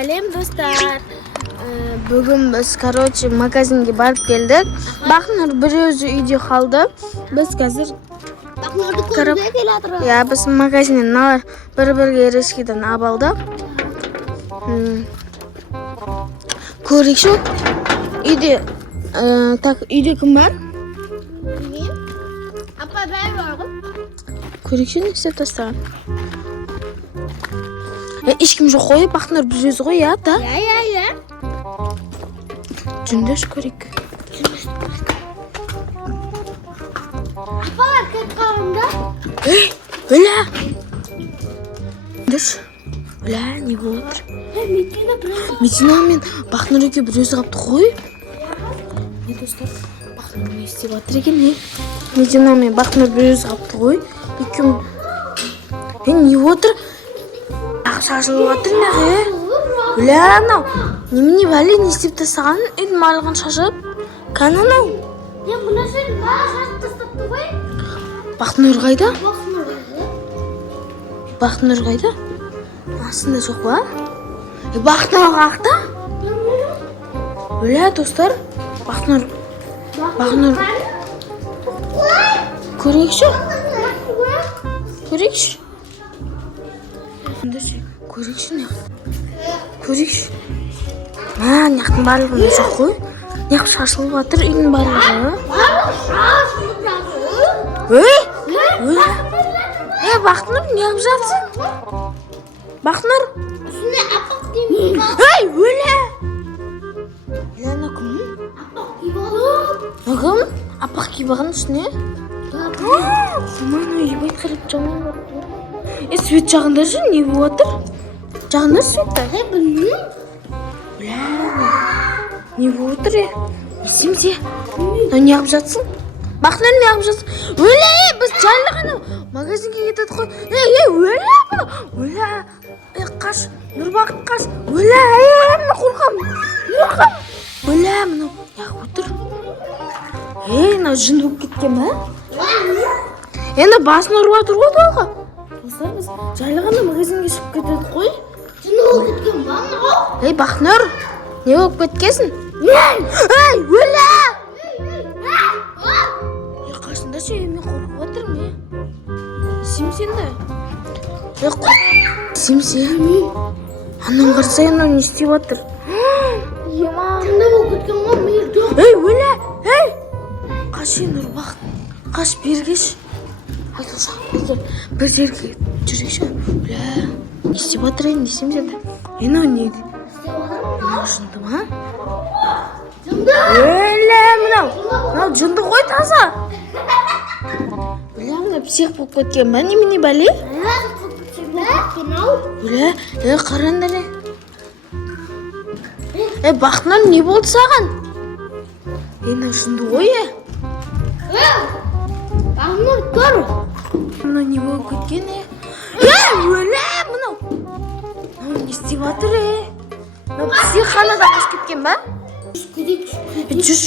Сәлем достар. Бүгін біз, магазинге барып келдік. Бақнұр бір өзі үйде қалды. Біз қазір Бақнұрды көруге келатыр. Я, біз магазиннен налар бір-бірге ерескеден абалды. Көрейікші. Үйде кім бар? Апа бәрі бар ғой. Көрейікші не істеп тастаған? Ешкім жоқ қой, Бақнұр бір өзі ғой, я, да? Я. Жүндеш көрейік. Апалар кетіп қалғанда. Бля! Жүндеш. Бля, не болып отыр? Метина мен Бақнұр еке бір өзі қапты ғой. Достар, Бақнұр не істеп жатыр екен, не? Метина мен Бақнұр бір өзі қапты ғой. Екеуі. Не отыр? Шашылып жатыр неге? Бля, анау. Немене бәле не істеп тастаған? Үйдің барлығын шашып. Кән анау? Мына жерін бәрі шашып тастапты ғой. Бақнұр қайда? Бақнұр қайда? Астында жоқ па? Бақнұр қақта? Бля, достар. Бақнұр. Көрейікші? Көрейікші? Көрейікші не? Көрейікші? Неқтің барлығында жоқ қой? Неқ шашылып жатыр үйдің барлығы? Бақнұр, неғып жатсың? Бақнұр? Үстіне апақ деймін. Өлі! Ана кім? Апақ кибалып. Кім? Апақ кибаған үстіне? Жаман ебайт қарап жаман барды. Свет жағында жүр, не болып отыр? Жағында светті? Білмеймін. Бля, не болып отыр? Есімде? Неғып жатсың? Бақнұр неғып жатсың? Өлі, біз жайлы ғана магазинге кетеді қой. Өлі бұл. Өлі. Қаш, Нұрбақыт қаш. Өлі, мен қорқам. Өлі, мұны неғып отыр? Мынау жын болып кеткен ба? Енді басын ұрып жатыр ғой толға. Достар, біз жайлы ғана магазинге шығып кетеді қой. Жын болып кеткен ба мынау? Бақнұр, не болып кеткесін? Өлі! Қашында ше, мен қорқып жатыр ме? Сем сенді? Семсе? Анан қарса, анау не істеп жатыр? Жында болып кеткен ба? Мейірді. Өлі! Қаш Нұрбақыт, қаш бергеш. Бір жерге жүрекші. Не істеп жатыр ең, не істеп жатыр? Анау не? Жынды ма? Өлі, мынау жынды ғой таза. Мына псих болып кеткен ба, немене бәле? Өлі, қарандар. Бақнұр, не болды саған? Мынау жынды ғой, Бақнұр тұр. Мынау не болып кеткен, Өлі, мынау не істеп жатыр, Мынау психханада қашып кеткен ба? Жүз.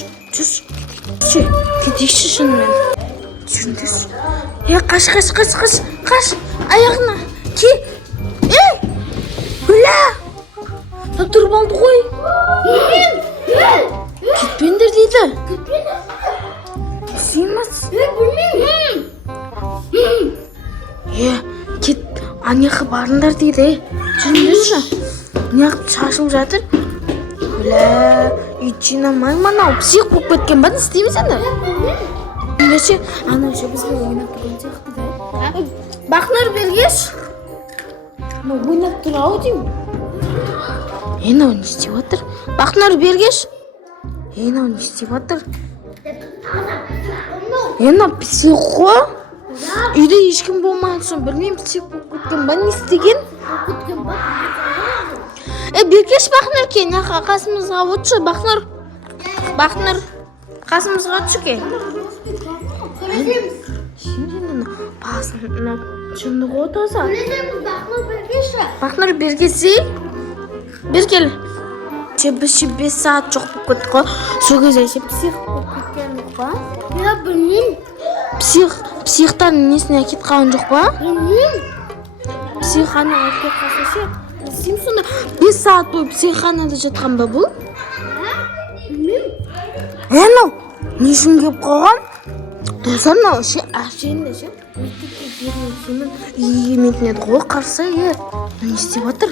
Кетейікші шынымен. Жүріндес. Қаш. Аяғына. Өлі. Тұрып алды ғой. Кетпендер дейді. Сыймас. Кет. Анеқы барындар дейді. Жүріндесі. Неғып шашылып жатыр. Өлі. Үй жинамай мынау псих болып кеткен ба, не істейміз енді? Ендеше, анау ше бізге ойнап тұрған сияқты да. Бақнұр бергеш. Ойнап тұр ау деймін. Анау не істеп жатыр? Бақнұр бергеш. Анау не істеп жатыр? Анау псих қой. Үйде ешкім болмаған соң білмеймін, псих болып кеткен ба, не істеген? Бергеш Бақнұр кен, қасымызға отшы, Бақнұр, қасымызға отшы кен. Şimdi basın şunu koyduğsa. Baqnur bergesi. Bergel. Çebişi 5 saat çok kokutko. Şu güzel şey psix kokutken yok ba? Ya bilmem. Psixtan nesine akit қалған жоқ ба? Bilmem. Psixаны алып қалса ше, істеймін сонда? 5 сағат бойы психханада жатқан ба бұл? Білмеймін. Анау не үшін келіп қалған? Достар, мынау әшейінде ше мектепке бермейсің егеметіне еді ғой қарсы не істеп жатыр?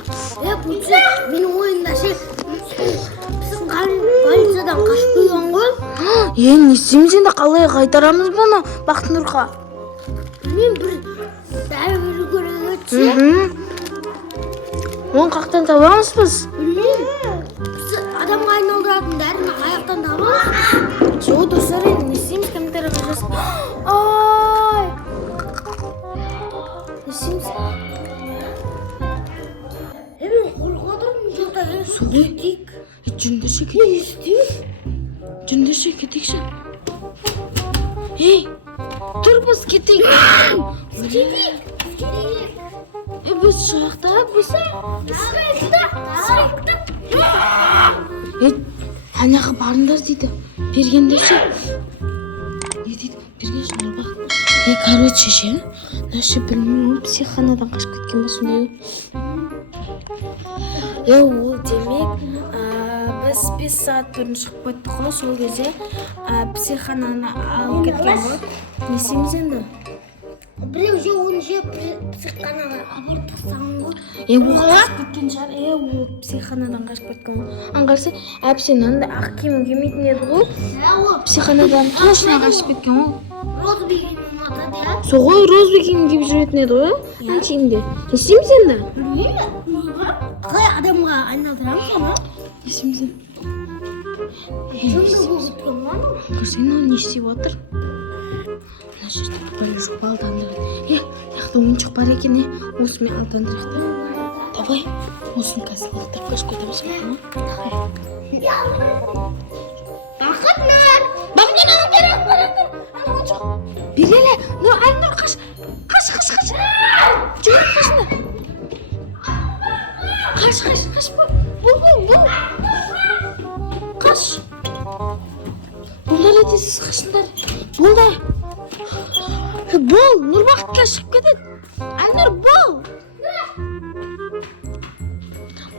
Бұлшы менің ойымда ше полициядан қашып қойған ғой. Не істейміз енді, қалай қайтарамыз бұны Бақтынұрға? Білмеймін, бір дәрігер көре өтсе. Оны қақтан табамыз біз? Білмеймін. Біз адамға айналдыратын дәріні қаяқтан табамыз? Жоқ, достар, енді не істейміз, комментарияға жазып. Ай! Не істейміз? Мен қорқып отырмын жоқта. Кетейік. Жүріңдерші кетейік. Жүріңдерші кетейікші. Ей, тұр біз кетейік. Кетейік. Біз жақта, біз. Анаға барыңдар дейді. Бергендерші. Не дейді? Берген шығар бақ. Короче ше. Нашы білмеймін, психханадан қашып кеткен ба сондай. Ол демек, біз 5 сағат бұрын шығып кеттік қой, сол кезде психхананы алып кеткен ғой. Не істейміз енді? Біреу же оны же психханаға апарып тастаған ғой. Ол қашып кеткен шығар. Ол психханадан қашып кеткен ғой. Аңғарса, әпсен андай ақ киім кимейтін еді ғой. Психханадан точно қашып кеткен ғой. Розбегин ұнатады, иә? Соғой розбегин киіп жүретін еді ғой, әншейінде. Не істейміз енді? Білмеймін. Қалай адамға айналдырамыз оны? Не істейміз енді? Жынды болып кеткен ғой. Көрсең, не істеп отыр? Мына жерде бөлек жоқ, алдандырады. Яқта ойыншық бар екен, осымен алдандырайық та. Давай, осыны қазір лақтырып қашып кетеміз. Бақытнұр, ана керек, ана ойыншық. Берелі, Айнұр, қаш. Жүгіріп қашында. Қаш. Бұл. Қаш. Бұлдар етесіз қашындар. Бұлдар. Бол, Нұрбақытқа шығып кетеді. Айнұр, бол.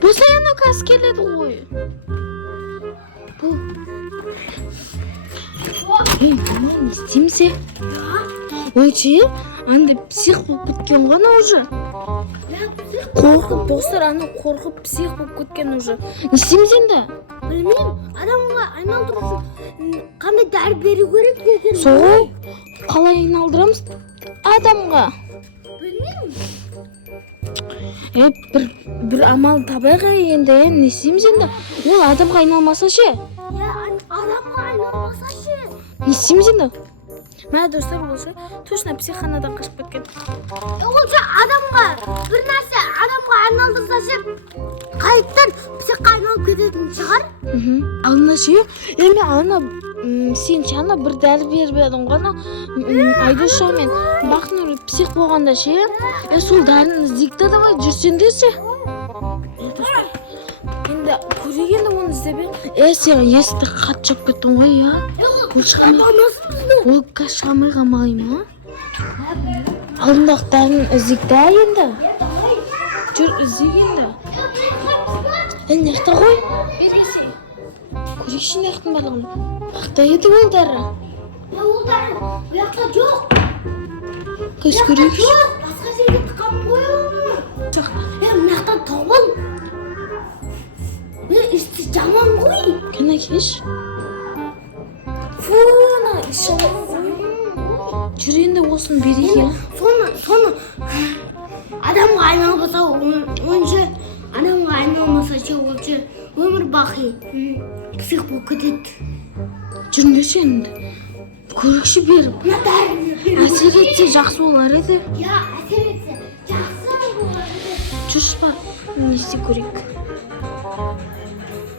Болса ана қазір келеді ғой. Бол. Не істейміз? Ол ше, андай псих болып кеткен ғой ана уже. Қорқып, достар, ана қорқып псих болып кеткен уже. Не істейміз енді? Білмеймін, адамға айналдыру үшін қандай дәрі беру керек екен? Соғой, қалай айналдырамыз адамға? Білмеймін. Бір амал табайық енді, не істейміз енді? Ол адамға айналмаса ше? Адамға айналмаса ше? Не істейміз енді? Мә достар, болса, точно психханадан қашып кеткен. Олша адамға бір нәрсе адамға айналдырса ше, қайттан психқа айналып кететін шығар? Алына ше, ана сен ана бір дәрі беріп едің ғой, Айдоша мен Бақытнұр псих болғанда ше, сол дәріні іздейік та давай жүрсеңдер ше. Енді көрейік енді оны іздеп. Сен есікті қатты жауып кеттің ғой, иә? Ол қазір шығамай қалмай ма? Алдындағы дәріні іздейік та енді. Жүр, іздейік енді. Нақта ғой? Бересі. Көрейікші нақтың барлығын. Қақта еді ол дәрі? Ол дәрі бұяқта жоқ. Көз көрейікші. Жоқ, басқа жерге тыққан қой оны. Мынақтан тауып. Ішті жаман ғой. Кәне кеш. Фу, ана іші. Жүр енді осыны берейік, я. Соны адамға айналмаса онша адамға айналмаса ше олша өмір бақи псих болып кетеді. Жүріңдерші енді. Көрікші беріп. Әсер етсе жақсы болар еді. Я, әсер етсе жақсы болар еді. Жүрші ба, не істеп көрейік.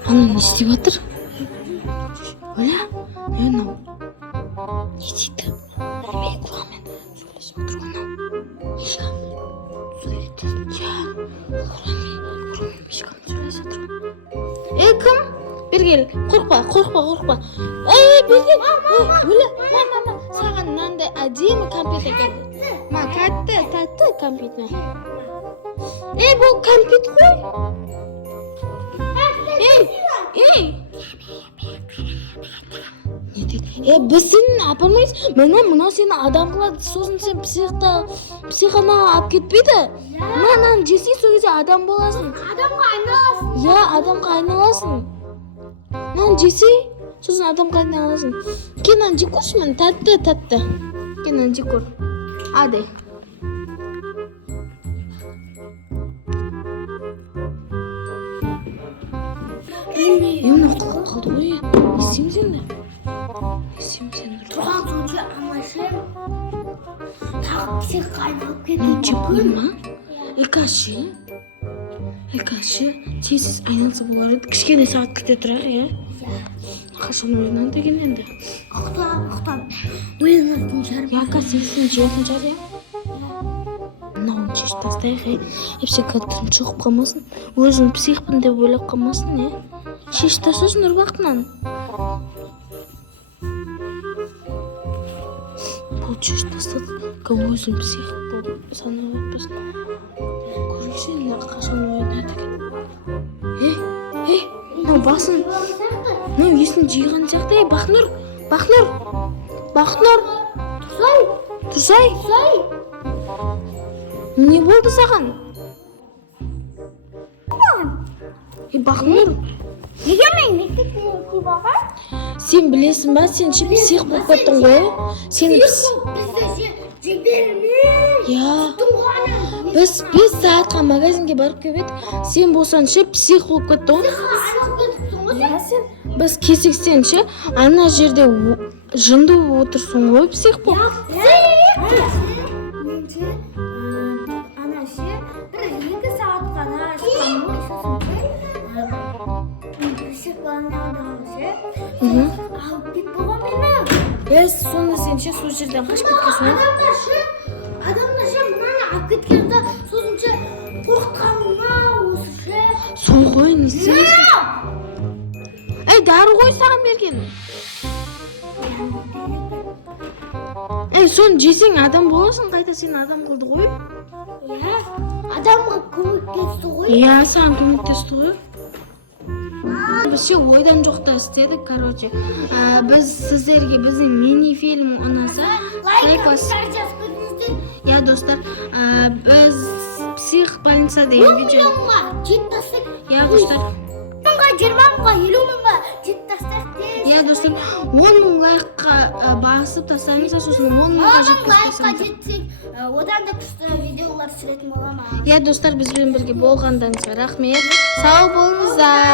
Ана не істеп жатыр? Оля, не анау? Не дейді? Менің құлағымен сөйлесіп отыр ғой анау. Ешқамен сөйледі. Құлағымен ешқамен сөйлесіп отыр. Кім? Бергел, қорқпа. Бергел. Оля, мама, саған мынандай әдемі компьютер келді. Тәтті компьютер. бұл кәмпит қой. Біз сені апармайыз. Мына сені адам қылады. Сосын сен психанаға алып кетпейді. Мынаны жесей сол кезде адам боласың. Адамға айналасың. Иә, адамға айналасың. Мынаны жесей, сосын адамға айналасың. Мынаны жеп көрші, мені тәтті. Мынаны жеп көр. Hadi. Мына құлап қалды ғой. Не істейміз енді? Тұрған сонша амашы тағы психқа айналып кетуі Жеп мүмкін. қойын ма? Екаші тез айналса болар еді. Кішкене сағат күте тұрайық, иә? Қашан ойнан деген енді. Ұқтап. Оянатын шығар. Яка сенсін жейтін шығар, иә? Мынауын шешіп тастайық, иә? Психикадан шығып қалмасын. Өзін психпын деп ойлап қалмасын, иә? Шешіп тастасын ұрбақтынан. Бұл шешіп тастады. Өзін псих болып санап өтпесін. Көргісі енді қашан ойнайды екен. Мынау басын. Мынау есін жиған сияқты. Бақнұр. Тұрсай. Не болды саған? Бақнұр. Неге мен мектепке барған? Сен білесің ба, сен ше псих болып кеттің ғой? Сен Бізді жібермей. Я. Біз 5 сағатқа магазинге барып келіп сен болсаң ше псих болып кеттің ғой? Біз кесексен ше ана жерде жынды болып отырсың ғой, псих болып. Менше ана ше бір 2 сағат қана шыққан ғой, псих баландағы ше алып кетіп болған мені. Сонда сен ше сол жерден қашып кеткенсің ғой? Адамдар ше мынаны алып кеткенде сосын ше қорққанына осы ше. Сол ғой, не істейсің? Дәрі ғой саған берген. Соны жесең адам боласың, қайта сен адам қылды ғой? Адамға көмектесті ғой. Саған көмектесті ғой. Біз ше ойдан жоқта істедік, короче. Біз сіздерге біздің мини-фильм ұнаса, лайк басып. Достар, біз псих больница деген видео. 10 мыңға жетпесек. Достар. 10 мыңға, 20 мыңға, 50 мыңға жетпесек. Достар, 10 мың лайкқа басып тастаймыз, сосын 10 мыңға жетсек, одан да күшті видеолар түсіретін боламыз. Достар, бізбен бірге болғандарыңызға рахмет. Сау болыңыздар.